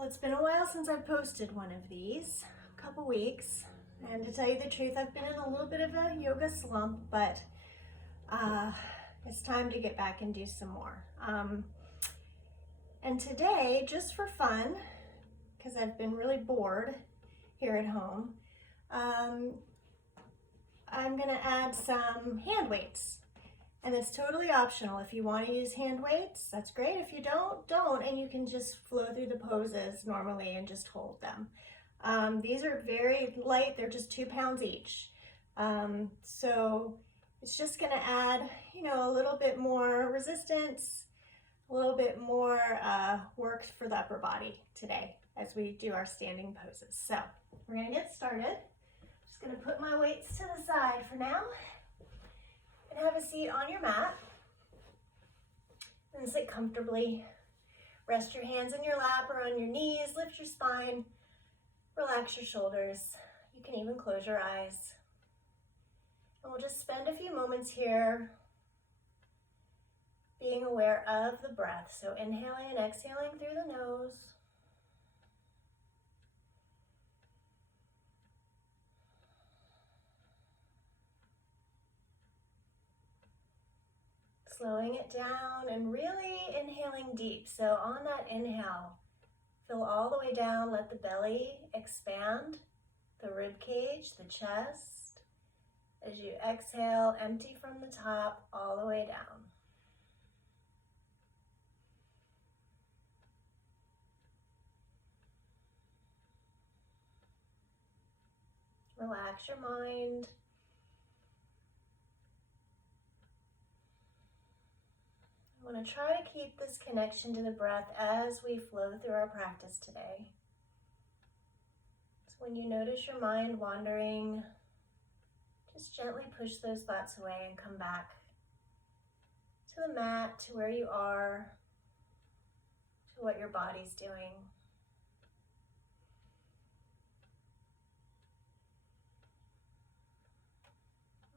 Well, it's been a while since I've posted one of these, a couple weeks. And to tell you the truth, I've been in a little bit of a yoga slump, but it's time to get back and do some more. And today, just for fun, because I've been really bored here at home, I'm gonna add some hand weights. And it's totally optional. If you want to use hand weights, that's great. If you don't, and you can just flow through the poses normally and just hold them. These are very light, they're just 2 pounds each. So it's just gonna add, a little bit more resistance, a little bit more work for the upper body today as we do our standing poses. So we're gonna get started. Just gonna put my weights to the side for now. And have a seat on your mat and sit comfortably. Rest your hands in your lap or on your knees, lift your spine, relax your shoulders. You can even close your eyes. And we'll just spend a few moments here being aware of the breath. So inhaling and exhaling through the nose. Slowing it down and really inhaling deep. So on that inhale, fill all the way down, let the belly expand, the rib cage, the chest. As you exhale, empty from the top all the way down. Relax your mind. I want to try to keep this connection to the breath as we flow through our practice today. So when you notice your mind wandering, just gently push those thoughts away and come back to the mat, to where you are, to what your body's doing.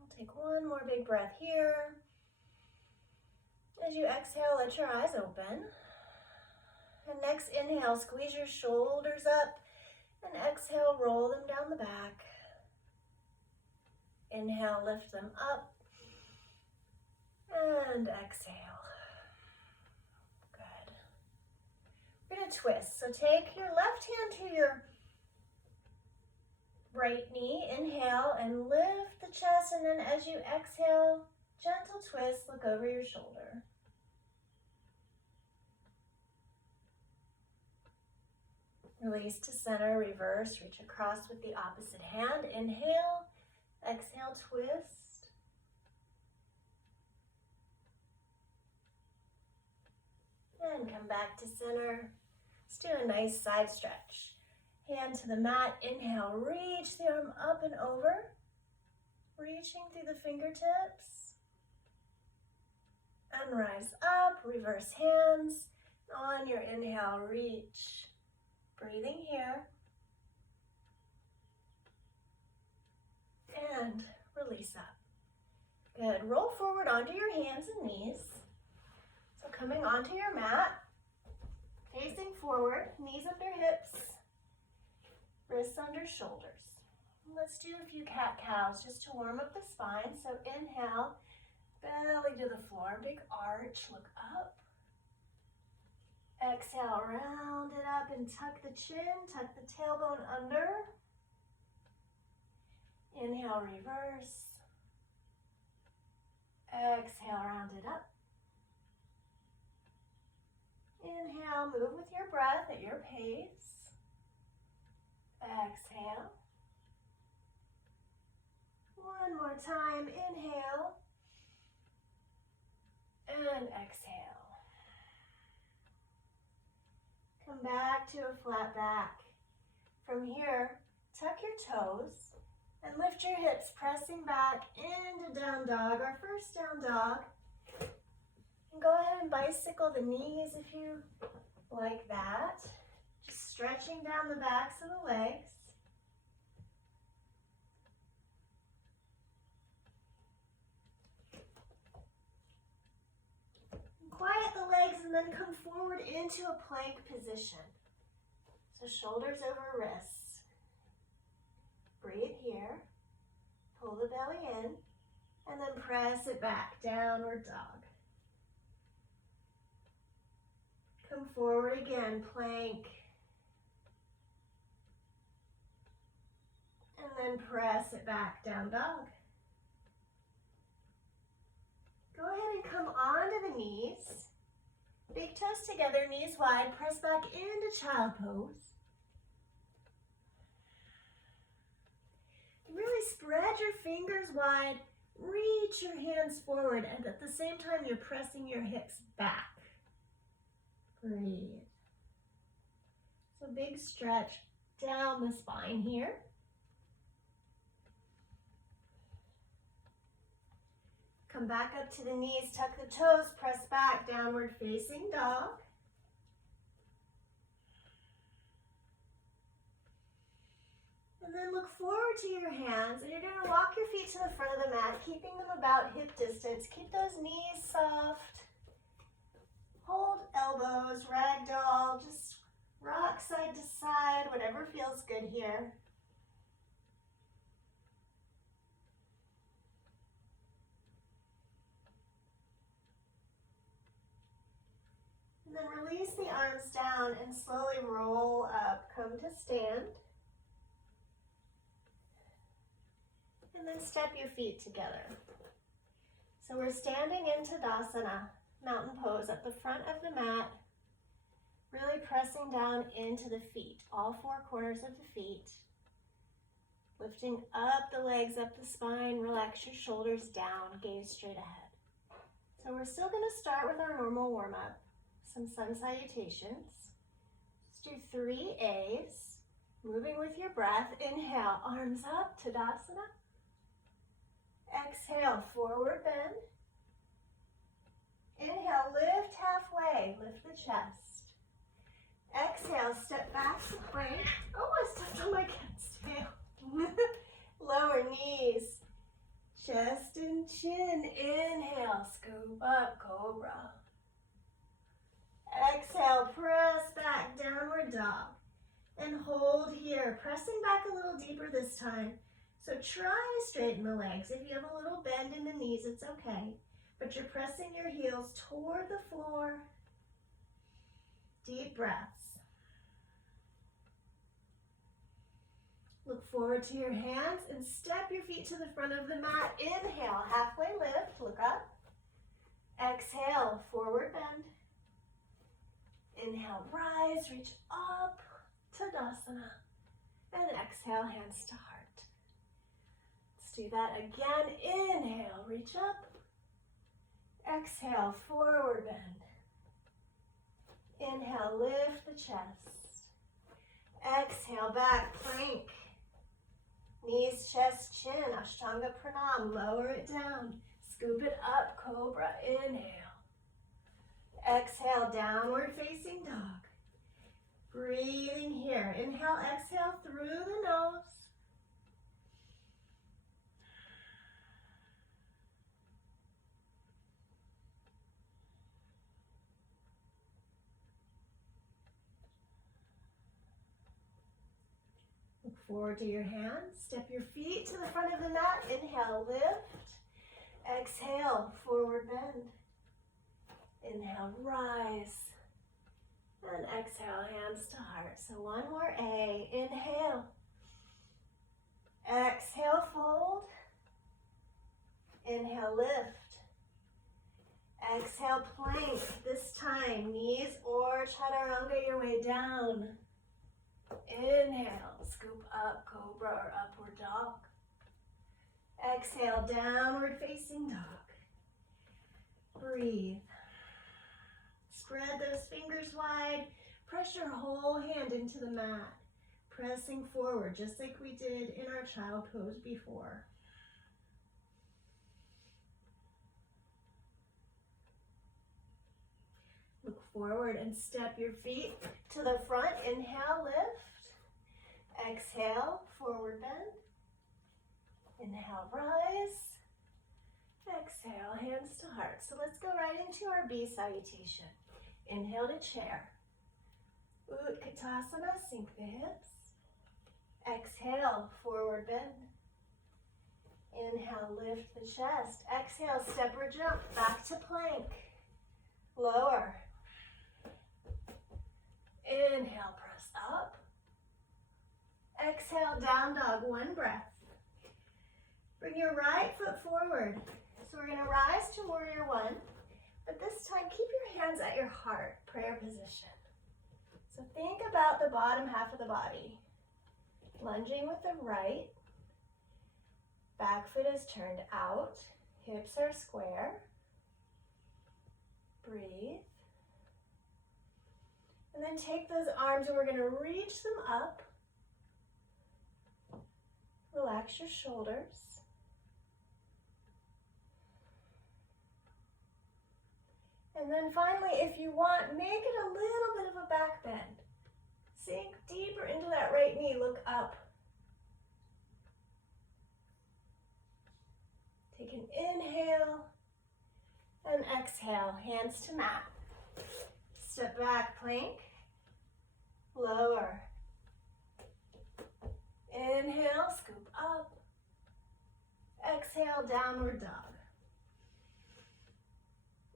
I'll take one more big breath here. As you exhale, let your eyes open. And next inhale, squeeze your shoulders up. And exhale, roll them down the back. Inhale, lift them up. And exhale. Good. We're going to twist. So take your left hand to your right knee. Inhale and lift the chest. And then as you exhale, gentle twist, look over your shoulder. Release to center, reverse, reach across with the opposite hand. Inhale, exhale, twist. And come back to center. Let's do a nice side stretch. Hand to the mat, inhale, reach the arm up and over. Reaching through the fingertips. And rise up, reverse hands. On your inhale, reach. Breathing here. And release up. Good. Roll forward onto your hands and knees. So coming onto your mat, facing forward, knees under hips, wrists under shoulders. Let's do a few cat-cows just to warm up the spine. So inhale, belly to the floor, big arch, look up. Exhale, round it up and tuck the chin, tuck the tailbone under. Inhale, reverse. Exhale, round it up. Inhale, move with your breath at your pace. Exhale. One more time, inhale. And exhale. Come back to a flat back. From here, tuck your toes and lift your hips, pressing back into down dog, our first down dog. And go ahead and bicycle the knees if you like that. Just stretching down the backs of the legs. Quiet the legs and then come forward into a plank position. So shoulders over wrists. Breathe here. Pull the belly in. And then press it back, downward dog. Come forward again, plank. And then press it back, down dog. Go ahead and come onto the knees. Big toes together, knees wide. Press back into child pose. Really spread your fingers wide. Reach your hands forward, and at the same time, you're pressing your hips back. Breathe. So big stretch down the spine here. Come back up to the knees, tuck the toes, press back, downward facing dog. And then look forward to your hands, and you're going to walk your feet to the front of the mat, keeping them about hip distance. Keep those knees soft. Hold elbows, ragdoll, just rock side to side, whatever feels good here. And then release the arms down and slowly roll up. Come to stand. And then step your feet together. So we're standing in Tadasana, mountain pose, at the front of the mat, really pressing down into the feet, all four corners of the feet. Lifting up the legs, up the spine, relax your shoulders down, gaze straight ahead. So we're still going to start with our normal warm-up, some sun salutations. Let's do 3 A's, moving with your breath. Inhale, arms up, Tadasana. Exhale, forward bend. Inhale, lift halfway, lift the chest. Exhale, step back to plank. Oh, I stepped on my cat's tail. Lower knees, chest and chin. Inhale, scoop up, cobra. Exhale, press back, downward dog. And hold here, pressing back a little deeper this time. So try to straighten the legs. If you have a little bend in the knees, it's okay. But you're pressing your heels toward the floor. Deep breaths. Look forward to your hands and step your feet to the front of the mat. Inhale, halfway lift, look up. Exhale, forward bend. Inhale, rise, reach up, Tadasana. And exhale, hands to heart. Do that again. Inhale, reach up. Exhale, forward bend. Inhale, lift the chest. Exhale, back plank. Knees, chest, chin, Ashtanga Pranam. Lower it down. Scoop it up, cobra. Inhale. Exhale, downward facing dog. Breathing here. Inhale, exhale through the nose. Forward to your hands, step your feet to the front of the mat. Inhale, lift. Exhale, forward bend. Inhale, rise. And exhale, hands to heart. So one more A. Inhale. Exhale, fold. Inhale, lift. Exhale, plank. This time, knees or chaturanga your way down. Inhale, scoop up, cobra or upward dog. Exhale, downward facing dog. Breathe. Spread those fingers wide. Press your whole hand into the mat. Pressing forward, just like we did in our child pose before. Look forward and step your feet to the front. Inhale, lift. Exhale, forward bend. Inhale, rise. Exhale, hands to heart. So let's go right into our B salutation. Inhale to chair. Utkatasana, sink the hips. Exhale, forward bend. Inhale, lift the chest. Exhale, step or jump, back to plank. Lower. Inhale, press up. Exhale, down dog, one breath. Bring your right foot forward. So we're gonna rise to warrior one, but this time keep your hands at your heart, prayer position. So think about the bottom half of the body. Lunging with the right. Back foot is turned out. Hips are square. Breathe. And then take those arms and we're going to reach them up. Relax your shoulders. And then finally, if you want, make it a little bit of a back bend. Sink deeper into that right knee, look up. Take an inhale and exhale, hands to mat. Step back, plank, lower. Inhale, scoop up. Exhale, downward dog.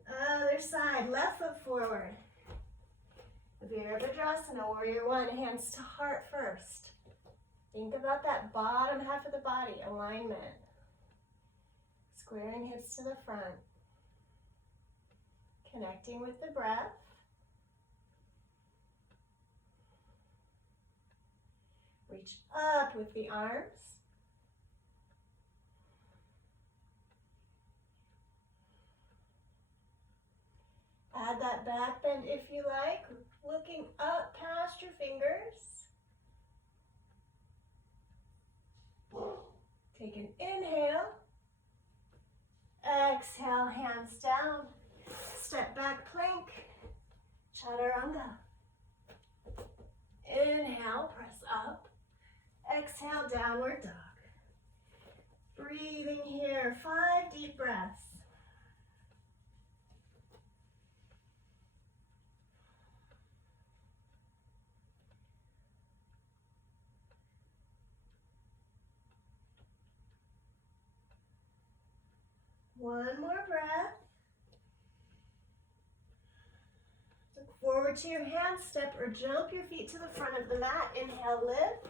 Other side, left foot forward. Virabhadrasana, warrior one, hands to heart first. Think about that bottom half of the body, alignment. Squaring hips to the front. Connecting with the breath. Reach up with the arms. Add that back bend if you like, looking up past your fingers. Take an inhale. Exhale, hands down. Step back, plank. Chaturanga. Inhale, press up. Exhale, downward dog. Breathing here, 5 deep breaths. One more breath. Look forward to your hands, step or jump your feet to the front of the mat. Inhale, lift.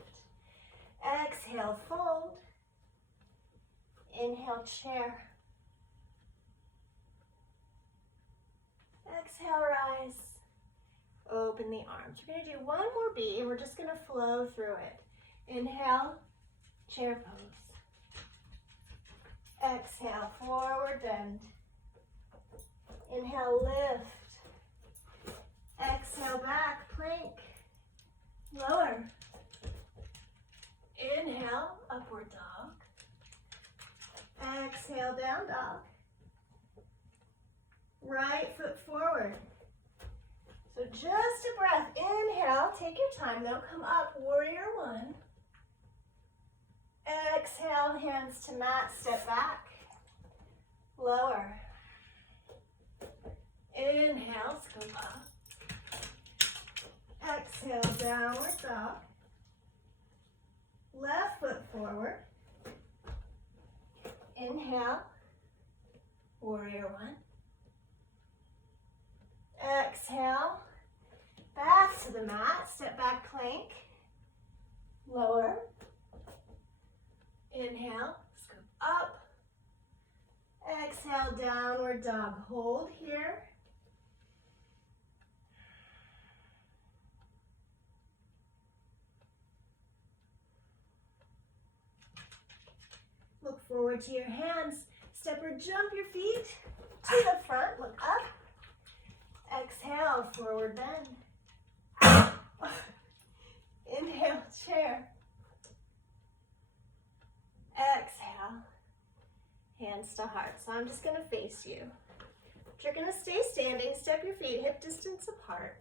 Exhale, fold. Inhale, chair. Exhale, rise. Open the arms. We're going to do one more beat and we're just going to flow through it. Inhale, chair pose. Exhale, forward bend. Inhale, lift. Exhale, back, plank. Lower. Inhale, upward dog. Exhale, down dog. Right foot forward. So just a breath. Inhale, take your time though. Come up, warrior one. Exhale, hands to mat, step back. Lower. Inhale, scoop up. Exhale, downward dog. Left foot forward. Inhale, warrior one. Exhale, back to the mat, step back plank. Lower. Inhale, scoop up. Exhale, downward dog. Hold here. Look forward to your hands. Step or jump your feet to the front. Look up. Exhale, forward bend. Inhale, chair. Exhale, hands to heart. So I'm just going to face you. But you're going to stay standing. Step your feet hip distance apart.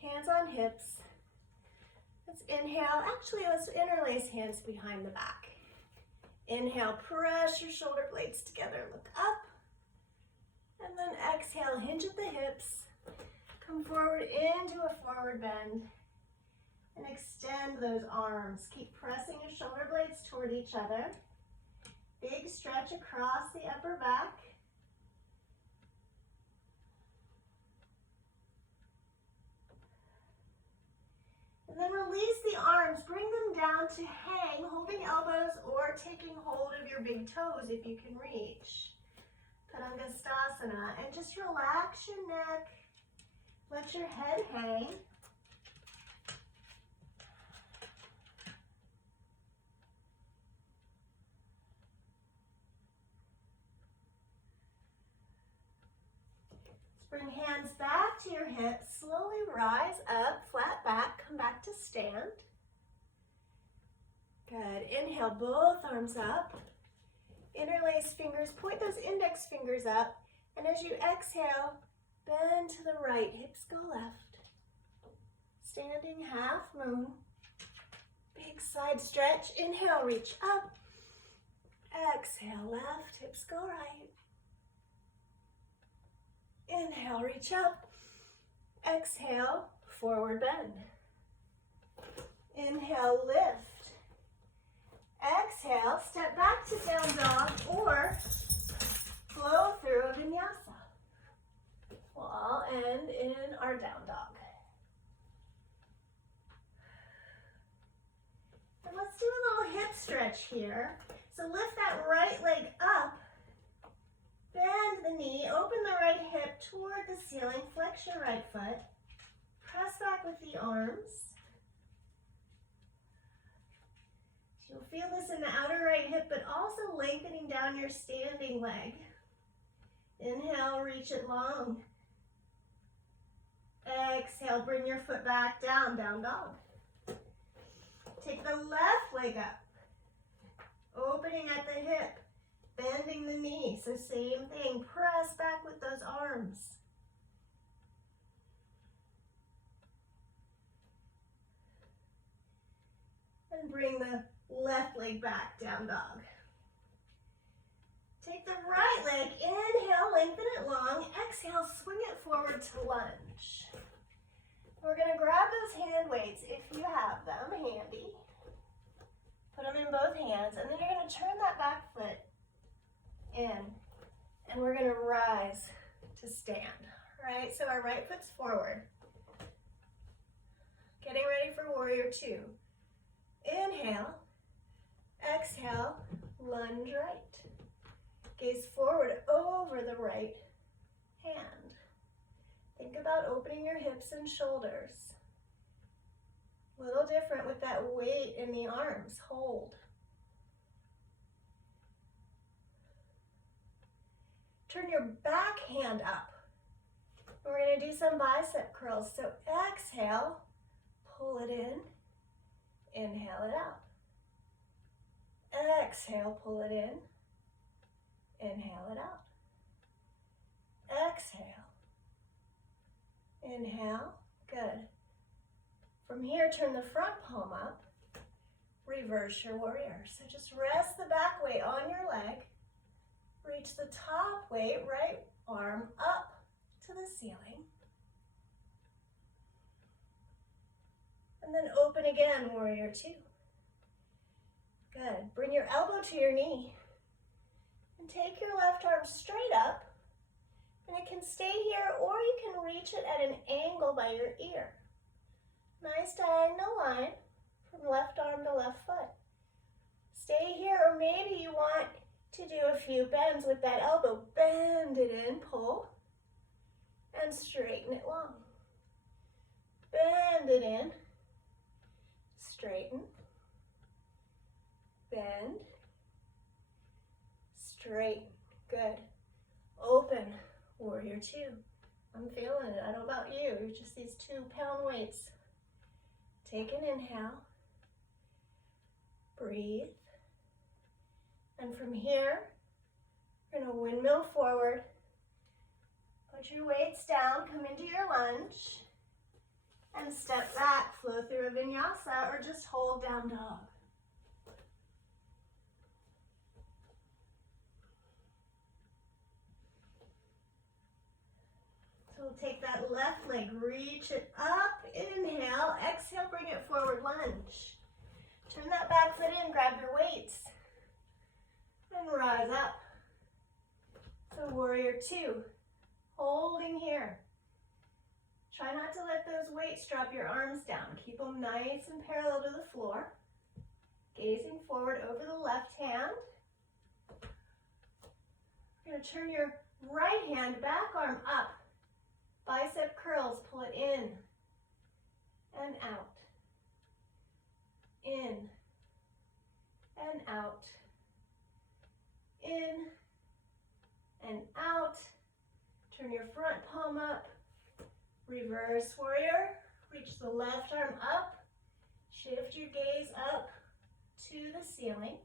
Hands on hips. Let's inhale. Actually, let's interlace hands behind the back. Inhale, press your shoulder blades together. Look up. And then exhale, hinge at the hips. Come forward into a forward bend and extend those arms. Keep pressing your shoulder blades toward each other. Big stretch across the upper back. And then release the arms. Bring them down to hang, holding elbows or taking hold of your big toes if you can reach. Padangusthasana. And just relax your neck. Let your head hang. Bring hands back to your hips. Slowly rise up, flat back, come back to stand. Good. Inhale, both arms up. Interlace fingers, point those index fingers up. And as you exhale, bend to the right, hips go left. Standing half moon. Big side stretch. Inhale, reach up. Exhale, left, hips go right. Inhale, reach up. Exhale, forward bend. Inhale, lift. Exhale, step back to down dog or flow through a vinyasa. We'll all end in our down dog. And let's do a little hip stretch here. So lift that right leg up. Bend the knee, open the right hip toward the ceiling, flex your right foot, press back with the arms. You'll feel this in the outer right hip, but also lengthening down your standing leg. Inhale, reach it long. Exhale, bring your foot back down, down dog. Take the left leg up, opening at the hip. Bending the knee, so same thing, press back with those arms. And bring the left leg back, down dog. Take the right leg, inhale, lengthen it long, exhale, swing it forward to lunge. We're gonna grab those hand weights if you have them handy. Put them in both hands, and then you're gonna turn that back foot in, and we're going to rise to stand. All right, so our right foot's forward. Getting ready for warrior two. Inhale, exhale, lunge right. Gaze forward over the right hand. Think about opening your hips and shoulders. A little different with that weight in the arms. Hold. Turn your back hand up. We're going to do some bicep curls. So exhale, pull it in, inhale it out. Exhale, pull it in, inhale it out. Exhale, inhale, good. From here, turn the front palm up, reverse your warrior. So just rest the back weight on your leg. Reach the top weight, right arm up to the ceiling. And then open again, warrior two. Good. Bring your elbow to your knee. And take your left arm straight up. And it can stay here, or you can reach it at an angle by your ear. Nice diagonal line from left arm to left foot. Stay here, or maybe you want to do a few bends with that elbow. Bend it in, pull, and straighten it long. Bend it in, straighten, bend, straighten. Good. Open, warrior two. I'm feeling it. I don't know about you. You're just these 2-pound weights. Take an inhale. Breathe. And from here, you're going to windmill forward. Put your weights down, come into your lunge, and step back, flow through a vinyasa, or just hold down dog. So we'll take that left leg, reach it up, inhale, exhale, bring it forward, lunge. Turn that back foot in, grab your weights, and rise up. So warrior two, holding here. Try not to let those weights drop your arms down. Keep them nice and parallel to the floor. Gazing forward over the left hand. You're going to turn your right hand, back arm up. Bicep curls, pull it in and out. In and out. In and out. Turn your front palm up. Reverse warrior. Reach the left arm up. Shift your gaze up to the ceiling.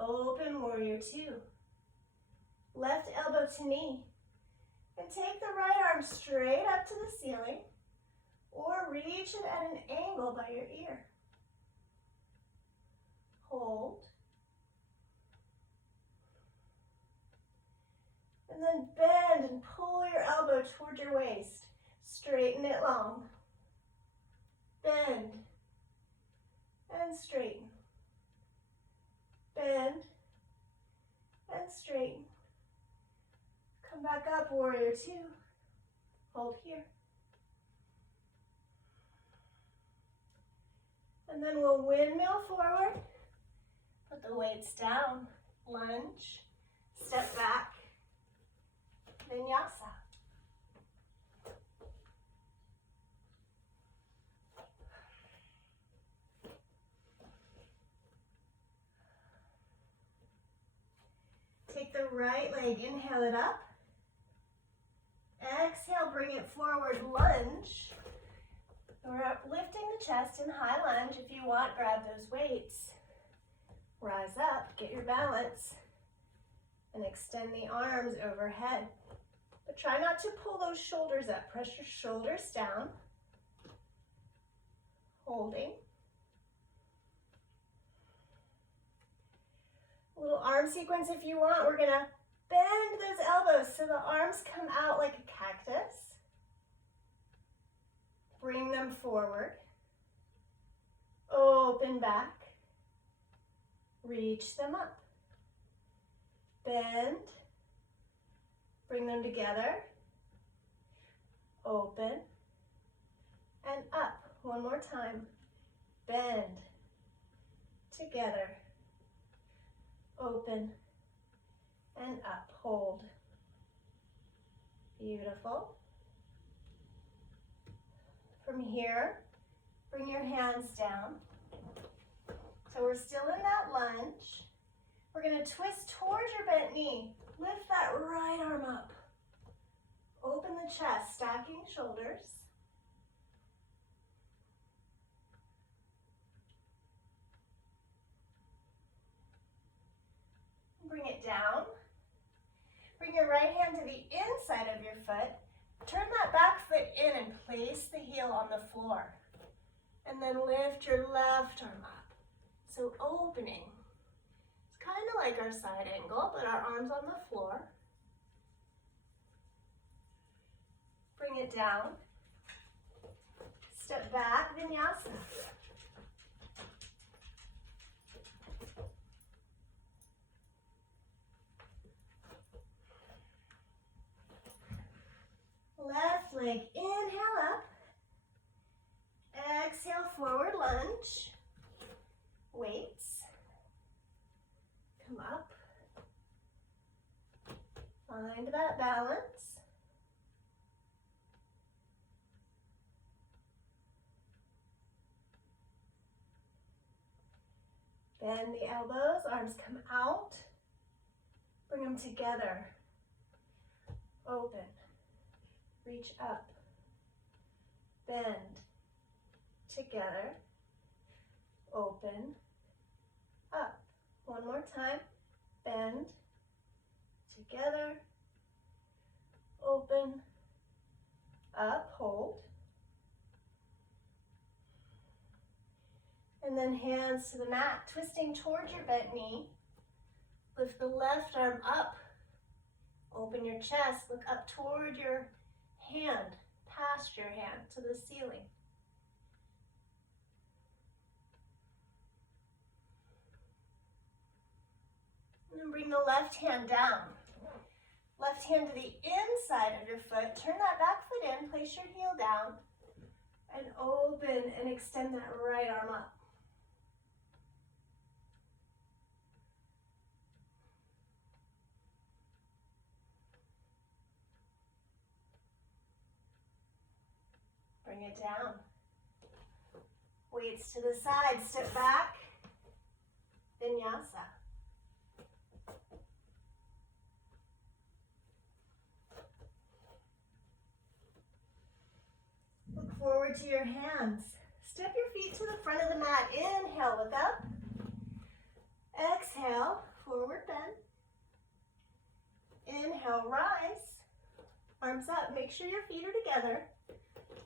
Open warrior two. Left elbow to knee. And take the right arm straight up to the ceiling or reach it at an angle by your ear. Hold. And then bend and pull your elbow toward your waist. Straighten it long. Bend and straighten. Bend and straighten. Come back up, warrior two. Hold here. And then we'll windmill forward. Put the weights down. Lunge. Step back. Vinyasa. Take the right leg, inhale it up. Exhale, bring it forward, lunge. We're lifting the chest in high lunge. If you want, grab those weights. Rise up, get your balance, and extend the arms overhead. But try not to pull those shoulders up. Press your shoulders down. Holding. A little arm sequence if you want. We're gonna bend those elbows so the arms come out like a cactus. Bring them forward. Open back. Reach them up. Bend. Bring them together. Open. And up. One more time. Bend. Together. Open. And up. Hold. Beautiful. From here, bring your hands down. So we're still in that lunge. We're going to twist towards your bent knee. Lift that right arm up. Open the chest, stacking shoulders. Bring it down. Bring your right hand to the inside of your foot. Turn that back foot in and place the heel on the floor. And then lift your left arm up. So opening. It's kind of like our side angle, but our arms on the floor. Bring it down. Step back, vinyasa. Left leg, inhale up. Exhale, forward lunge. Weights. Come up. Find that balance. Bend the elbows, arms come out. Bring them together. Open. Reach up. Bend. Together. Open. Up. One more time. Bend. Together. Open. Up. Hold. And then hands to the mat, twisting towards your bent knee. Lift the left arm up. Open your chest. Look up toward your hand, past your hand to the ceiling. And then bring the left hand down. Left hand to the inside of your foot. Turn that back foot in. Place your heel down. And open and extend that right arm up. Bring it down. Weights to the side. Step back. Vinyasa. Look forward to your hands. Step your feet to the front of the mat. Inhale, look up. Exhale, forward bend. Inhale, rise. Arms up. Make sure your feet are together.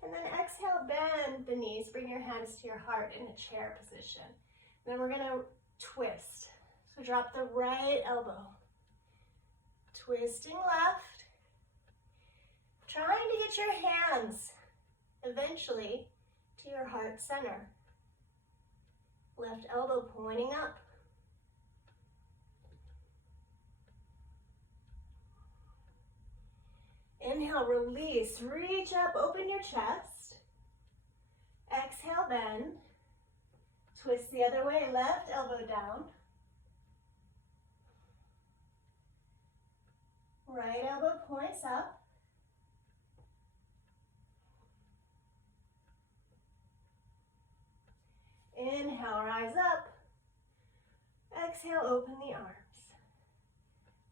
And then exhale, bend the knees. Bring your hands to your heart in a chair position. Then we're going to twist. So drop the right elbow. Twisting left. Trying to get your hands eventually to your heart center. Left elbow pointing up. Inhale, release, reach up, open your chest. Exhale, bend. Twist the other way, left elbow down. Right elbow points up. Inhale, rise up. Exhale, open the arms.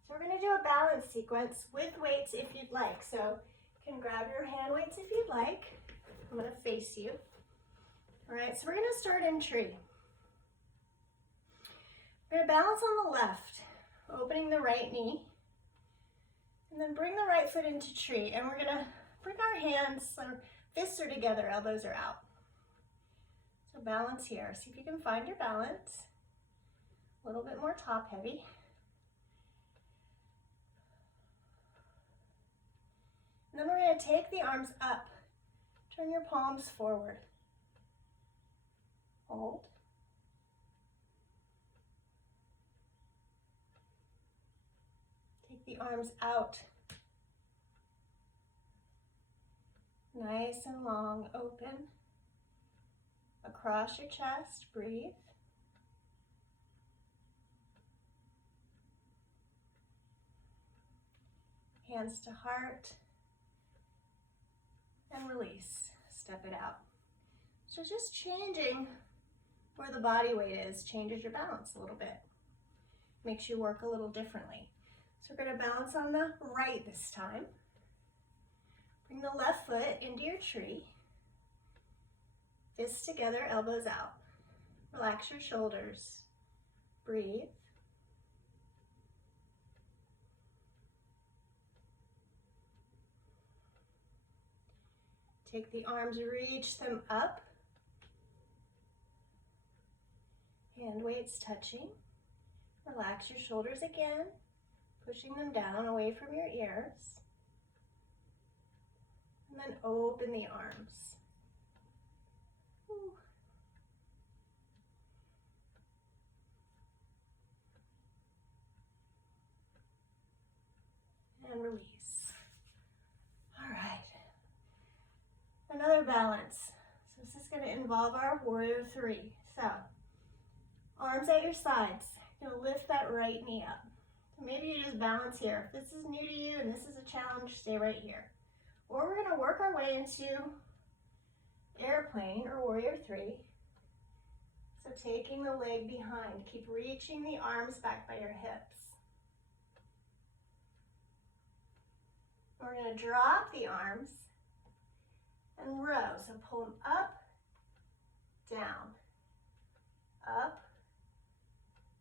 So we're going to do a balance sequence with weights if you'd like. So you can grab your hand weights if you'd like. I'm going to face you. All right, so we're going to start in tree. We're going to balance on the left, opening the right knee. And then bring the right foot into tree. And we're going to bring our hands, our fists are together, elbows are out. So balance here. See if you can find your balance. A little bit more top heavy. And then we're going to take the arms up. Turn your palms forward. Hold. Take the arms out. Nice and long, open. Across your chest, breathe. Hands to heart. And release. Step it out. So just changing where the body weight is changes your balance a little bit. Makes you work a little differently. So we're going to balance on the right this time. Bring the left foot into your tree. Fists together, elbows out. Relax your shoulders. Breathe. Take the arms, reach them up. Hand weights touching. Relax your shoulders again, pushing them down away from your ears. And then open the arms. Ooh. And release. All right. Another balance. So this is going to involve our warrior three. So arms at your sides. You're going to lift that right knee up. So maybe you just balance here. If this is new to you and this is a challenge, stay right here. Or we're going to work our way into airplane or warrior three. So taking the leg behind, keep reaching the arms back by your hips. We're going to drop the arms and row. So pull them up, down, up,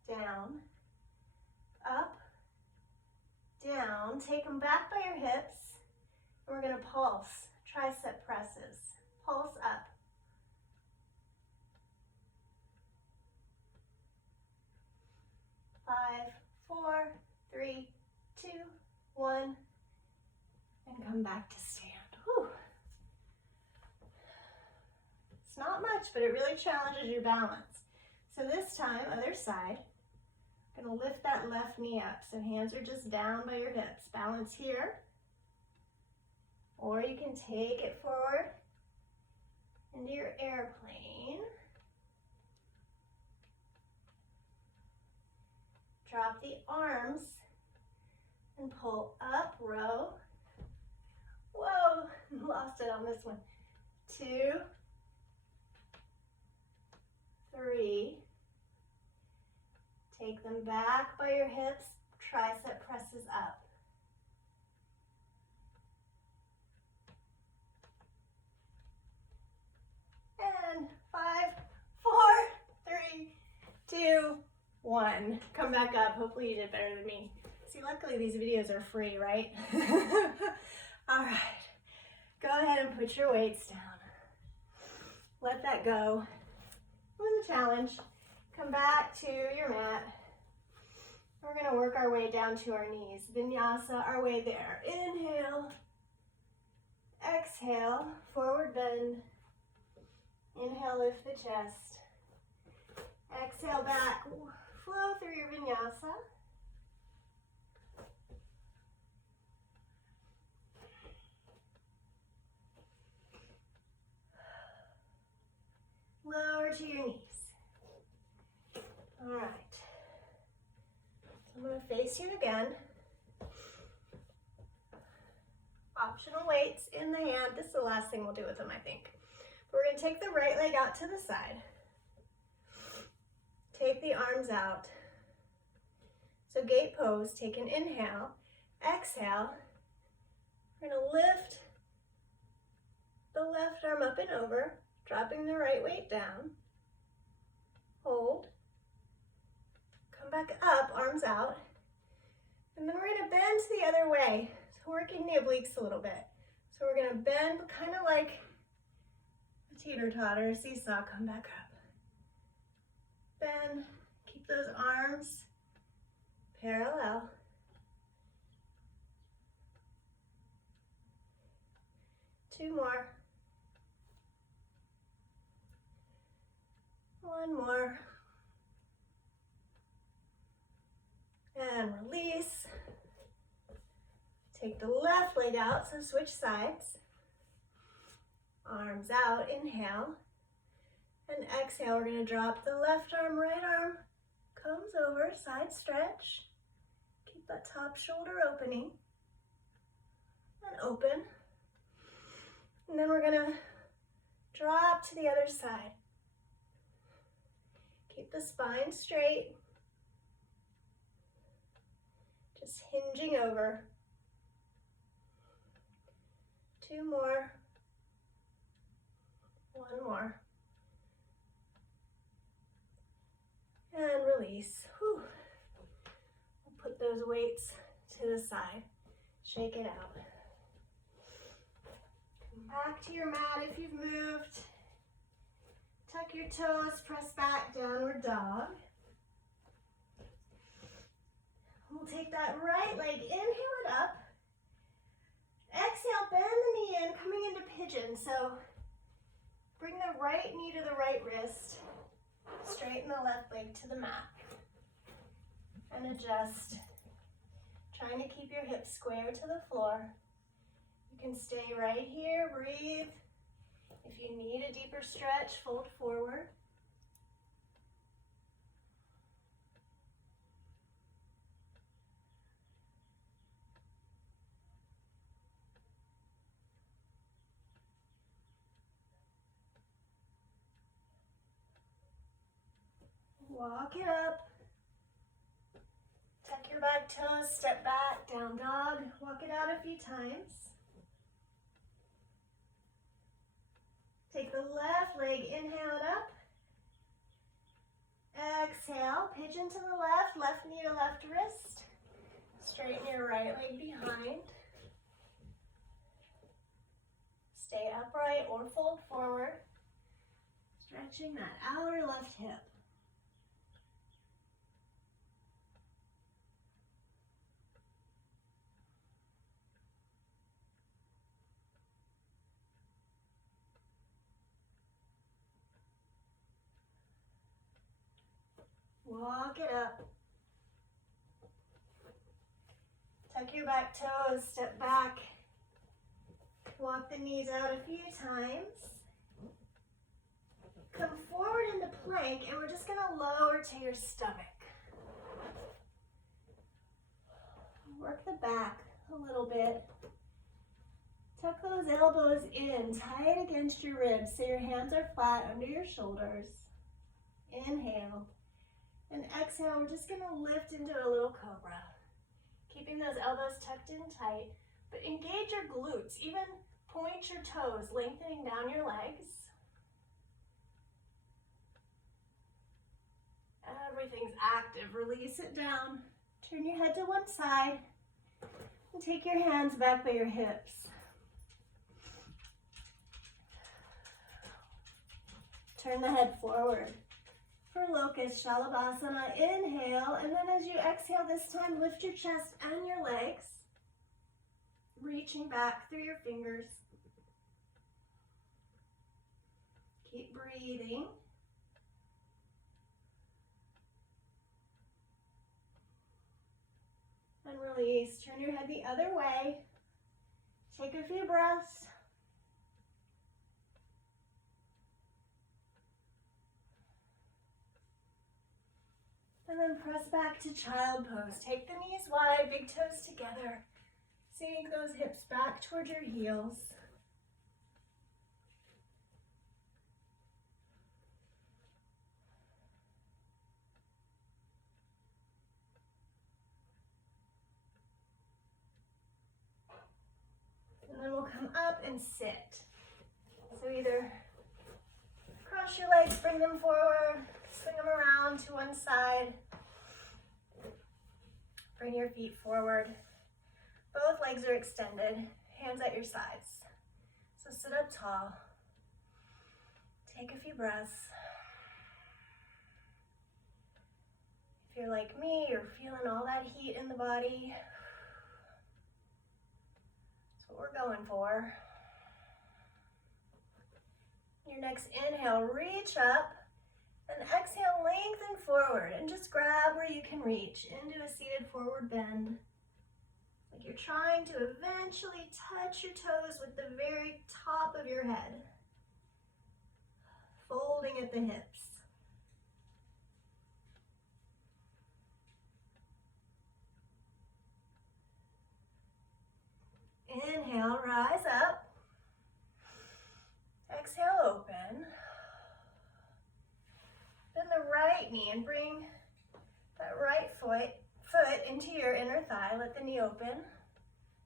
down, up, down. Take them back by your hips. And we're going to pulse, tricep presses. Pulse up. Five, 4, 3, 2, 1, and come back to stand. Whew. It's not much, but it really challenges your balance. So this time, other side, I'm gonna lift that left knee up. So hands are just down by your hips. Balance here. Or you can take it forward into your airplane. Drop the arms and pull up, row. Whoa, lost it on this one. 2, 3. Take them back by your hips, tricep presses up. And 5, 4, 3, 2, 1. Come back up. Hopefully you did better than me. See, luckily these videos are free, right? All right. Go ahead and put your weights down. Let that go. It was a challenge. Come back to your mat. We're going to work our way down to our knees. Vinyasa, our way there. Inhale. Exhale. Forward bend. Inhale, lift the chest. Exhale back. Flow through your vinyasa. Lower to your knees. All right. So I'm going to face you again. Optional weights in the hand. This is the last thing we'll do with them, I think. We're going to take the right leg out to the side. Take the arms out. So gate pose, take an inhale. Exhale. We're going to lift the left arm up and over, dropping the right weight down. Hold. Come back up, arms out. And then we're going to bend to the other way. So working the obliques a little bit. So we're going to bend kind of like a teeter-totter, seesaw, come back up. Bend, keep those arms parallel. Two more. One more. And release. Take the left leg out, so switch sides. Arms out, inhale. And exhale, we're going to drop the left arm, right arm comes over, side stretch. Keep that top shoulder opening. And open. And then we're going to drop to the other side. Keep the spine straight. Just hinging over. Two more. One more. And release. Whew. We'll put those weights to the side. Shake it out. Come back to your mat if you've moved. Tuck your toes, press back, downward dog. We'll take that right leg, inhale it up. Exhale, bend the knee in, coming into pigeon. So bring the right knee to the right wrist. Straighten the left leg to the mat. And adjust. Trying to keep your hips square to the floor. You can stay right here, breathe. If you need a deeper stretch, fold forward. Walk it up. Tuck your back toes, step back, down dog. Walk it out a few times. Take the left leg, inhale it up. Exhale, pigeon to the left, left knee to left wrist. Straighten your right leg behind. Stay upright or fold forward. Stretching that outer left hip. Walk it up. Tuck your back toes, step back. Walk the knees out a few times. Come forward into plank, and we're just gonna lower to your stomach. Work the back a little bit. Tuck those elbows in, tight against your ribs so your hands are flat under your shoulders. Inhale. And exhale, we're just gonna lift into a little cobra. Keeping those elbows tucked in tight, but engage your glutes. Even point your toes, lengthening down your legs. Everything's active. Release it down. Turn your head to one side and take your hands back by your hips. Turn the head forward. For Locust Shalabhasana, inhale, and then as you exhale this time, lift your chest and your legs, reaching back through your fingers. Keep breathing. And release. Turn your head the other way. Take a few breaths. And then press back to child pose. Take the knees wide, big toes together. Sink those hips back toward your heels. And then we'll come up and sit. So either cross your legs, bring them forward, swing them around to one side. Bring your feet forward. Both legs are extended, hands at your sides. So sit up tall. Take a few breaths. If you're like me, you're feeling all that heat in the body. That's what we're going for. Your next inhale, reach up, and exhale, lengthen forward, and just grab where you can reach into a seated forward bend. Like you're trying to eventually touch your toes with the very top of your head. Folding at the hips. Inhale, rise up. Exhale, open. Bend the right knee and bring that right foot into your inner thigh. Let the knee open.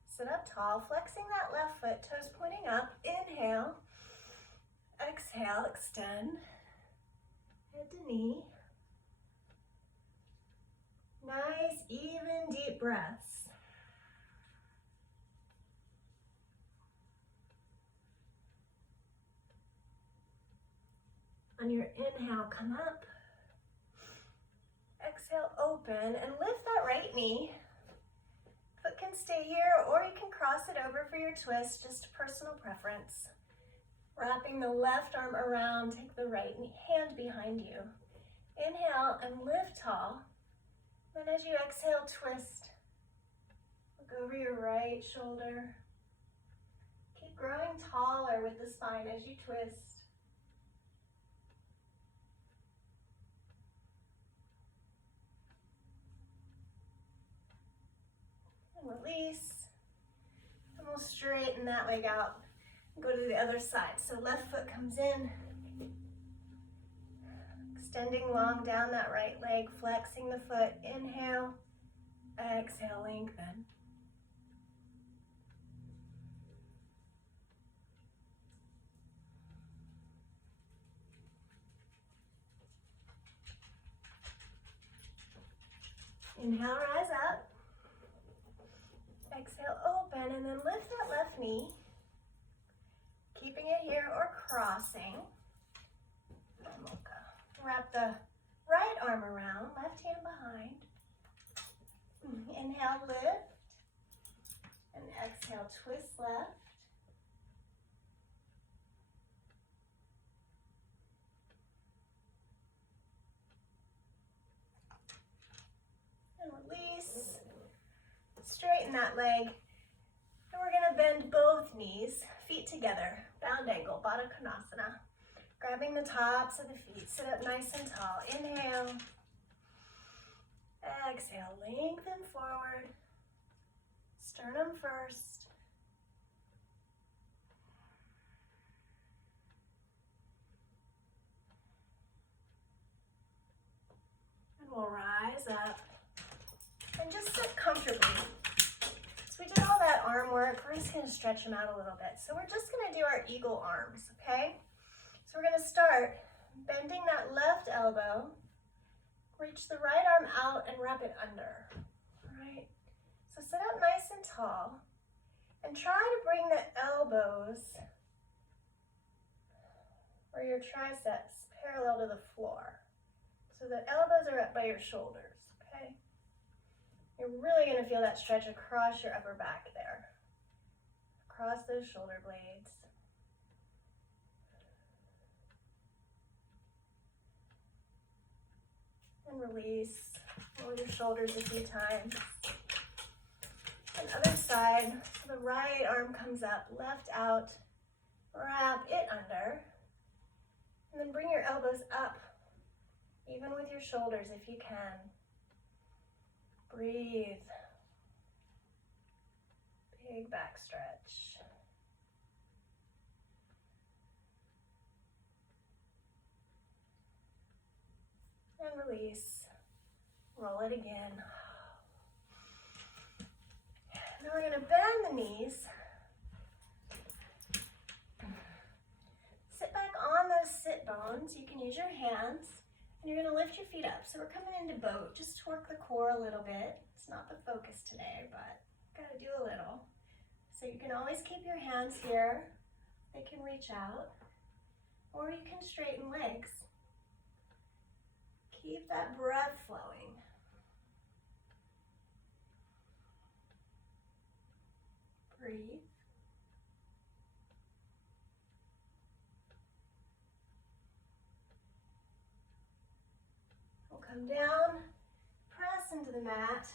Sit up tall, flexing that left foot, toes pointing up. Inhale. Exhale, extend. Head to knee. Nice, even, deep breaths. On your inhale, come up. Exhale, open, and lift that right knee. Foot can stay here, or you can cross it over for your twist, just personal preference. Wrapping the left arm around, take the right hand behind you. Inhale and lift tall. Then as you exhale, twist. Look over your right shoulder. Keep growing taller with the spine as you twist. And release. And we'll straighten that leg out. Go to the other side. So left foot comes in. Extending long down that right leg, flexing the foot. Inhale, exhale, lengthen. Inhale, rise up. Exhale, open, and then lift that left knee. Keeping it here or crossing. Wrap the right arm around, left hand behind. Inhale, lift. And exhale, twist left. straighten that leg. And we're gonna bend both knees, feet together, bound angle, Baddha Konasana. Grabbing the tops of the feet, sit up nice and tall. Inhale. Exhale, lengthen forward. Sternum first. And we'll rise up and just sit comfortably. So we did all that arm work. We're just gonna stretch them out a little bit. So we're just gonna do our eagle arms, okay? So we're gonna start bending that left elbow, reach the right arm out and wrap it under, all right? So sit up nice and tall and try to bring the elbows or your triceps parallel to the floor. So the elbows are up by your shoulders, okay? You're really gonna feel that stretch across your upper back there, across those shoulder blades. And release, roll your shoulders a few times. And other side, so the right arm comes up, left out, wrap it under, and then bring your elbows up, even with your shoulders if you can. Breathe. Big back stretch. And release. Roll it again. Now we're going to bend the knees. Sit back on those sit bones. You can use your hands. And you're going to lift your feet up. So we're coming into boat. Just torque the core a little bit. It's not the focus today, but got to do a little. So you can always keep your hands here. They can reach out. Or you can straighten legs. Keep that breath flowing. Breathe. We'll come down, press into the mat,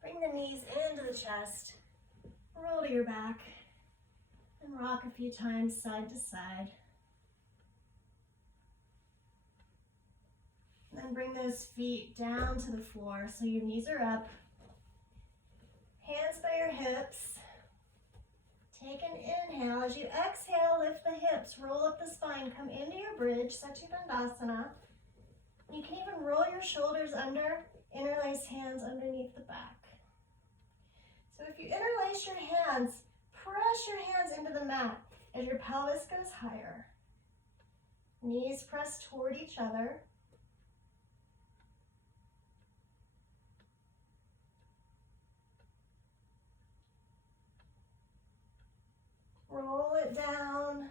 bring the knees into the chest, roll to your back, and rock a few times side to side. Then bring those feet down to the floor so your knees are up. Hands by your hips. Take an inhale. As you exhale, lift the hips, roll up the spine, come into your bridge, Satchitanandasana. You can even roll your shoulders under, interlace hands underneath the back. So if you interlace your hands, press your hands into the mat as your pelvis goes higher. Knees press toward each other. Roll it down,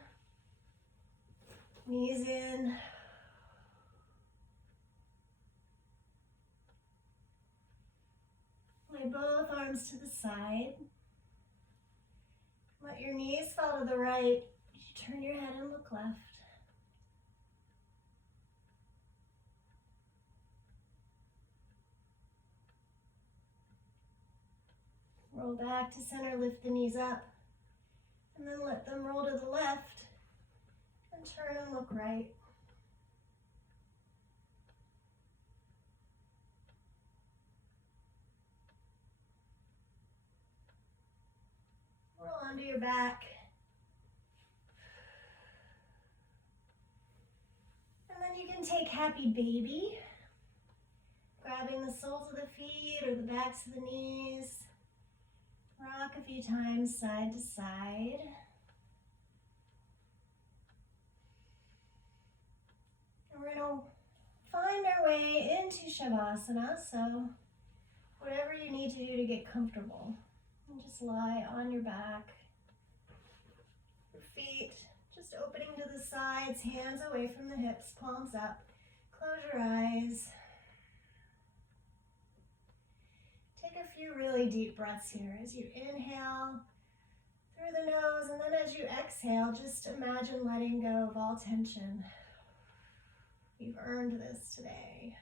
knees in. Lay both arms to the side. Let your knees fall to the right. You turn your head and look left. Roll back to center, lift the knees up. And then let them roll to the left and turn and look right. Roll onto your back. And then you can take happy baby, grabbing the soles of the feet or the backs of the knees. Rock a few times side to side. And we're going to find our way into Shavasana, so whatever you need to do to get comfortable. And just lie on your back. Your feet just opening to the sides, hands away from the hips, palms up. Close your eyes. Take a few really deep breaths here as you inhale through the nose, and then as you exhale, just imagine letting go of all tension. You've earned this today.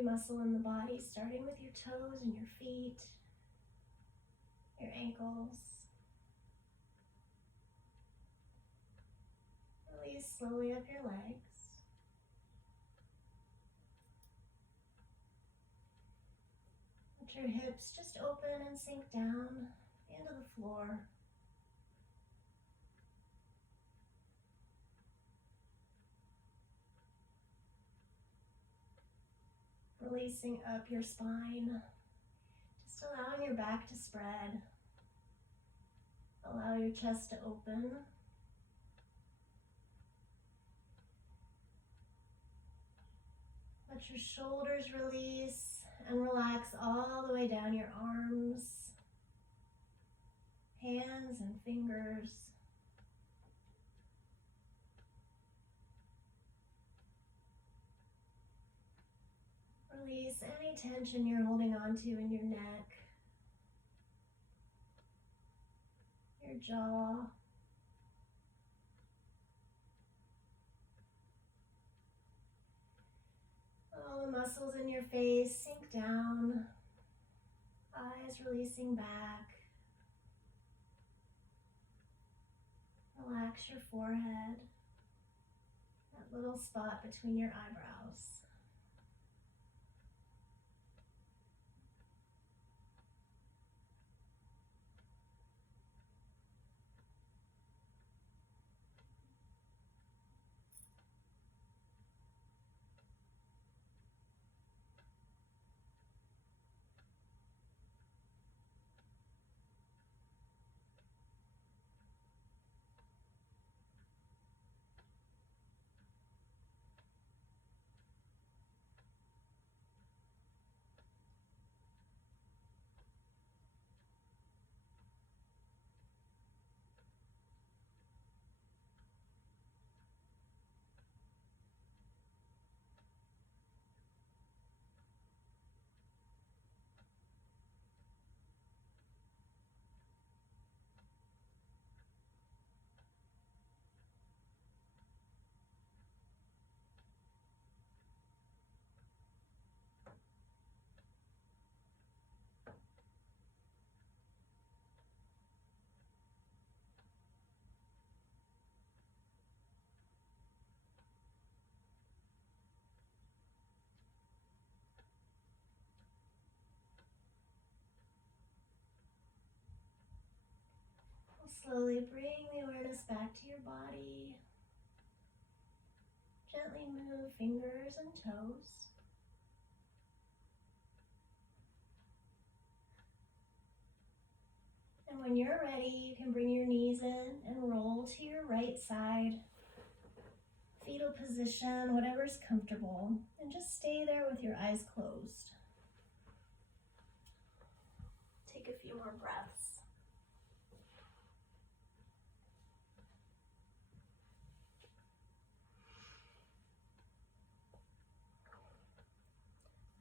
every muscle in the body, starting with your toes and your feet, your ankles. Release slowly up your legs. Let your hips just open and sink down into the floor. Releasing up your spine, just allowing your back to spread. Allow your chest to open. Let your shoulders release and relax all the way down your arms, hands and fingers. Release any tension you're holding on to in your neck, your jaw. All the muscles in your face sink down, eyes releasing back. Relax your forehead, that little spot between your eyebrows. Slowly bring the awareness back to your body. Gently move fingers and toes. And when you're ready, you can bring your knees in and roll to your right side. Fetal position, whatever's comfortable. And just stay there with your eyes closed. Take a few more breaths.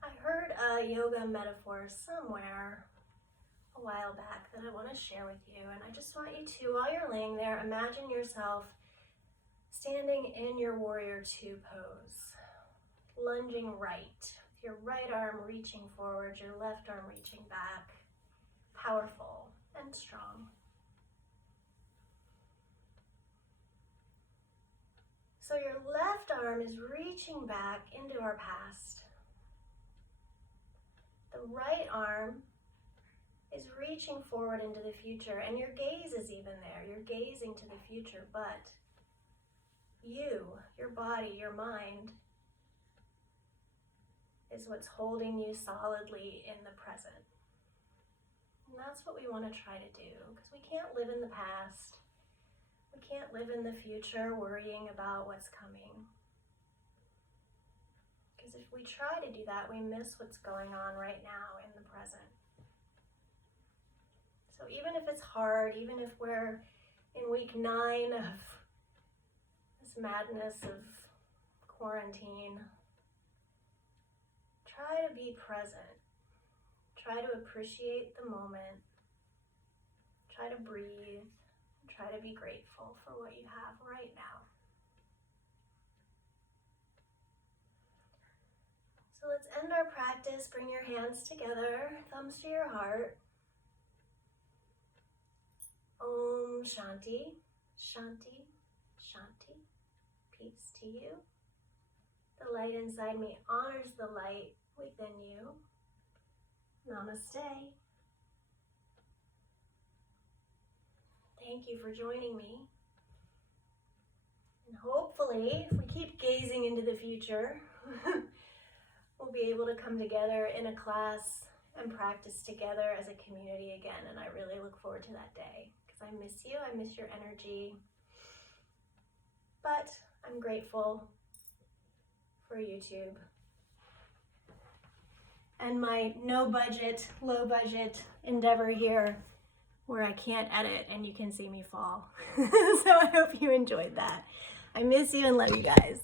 I heard a yoga metaphor somewhere a while back that I want to share with you, and I just want you to, while you're laying there, imagine yourself standing in your warrior two pose, lunging right, with your right arm reaching forward, your left arm reaching back, powerful and strong. So your left arm is reaching back into our past. The right arm is reaching forward into the future, and your gaze is even there. You're gazing to the future, but you, your body, your mind, is what's holding you solidly in the present. And that's what we want to try to do, because we can't live in the past. We can't live in the future worrying about what's coming. Because if we try to do that, we miss what's going on right now in the present. So even if it's hard, even if we're in week 9 of this madness of quarantine, try to be present. Try to appreciate the moment. Try to breathe. Try to be grateful for what you have right now. So let's end our practice. Bring your hands together, thumbs to your heart. Om Shanti, Shanti, Shanti. Peace to you. The light inside me honors the light within you. Namaste. Thank you for joining me. And hopefully, if we keep gazing into the future, we'll be able to come together in a class and practice together as a community again. And I really look forward to that day because I miss you. I miss your energy. But I'm grateful for YouTube and my no budget, low budget endeavor here where I can't edit and you can see me fall. So I hope you enjoyed that. I miss you and love you guys.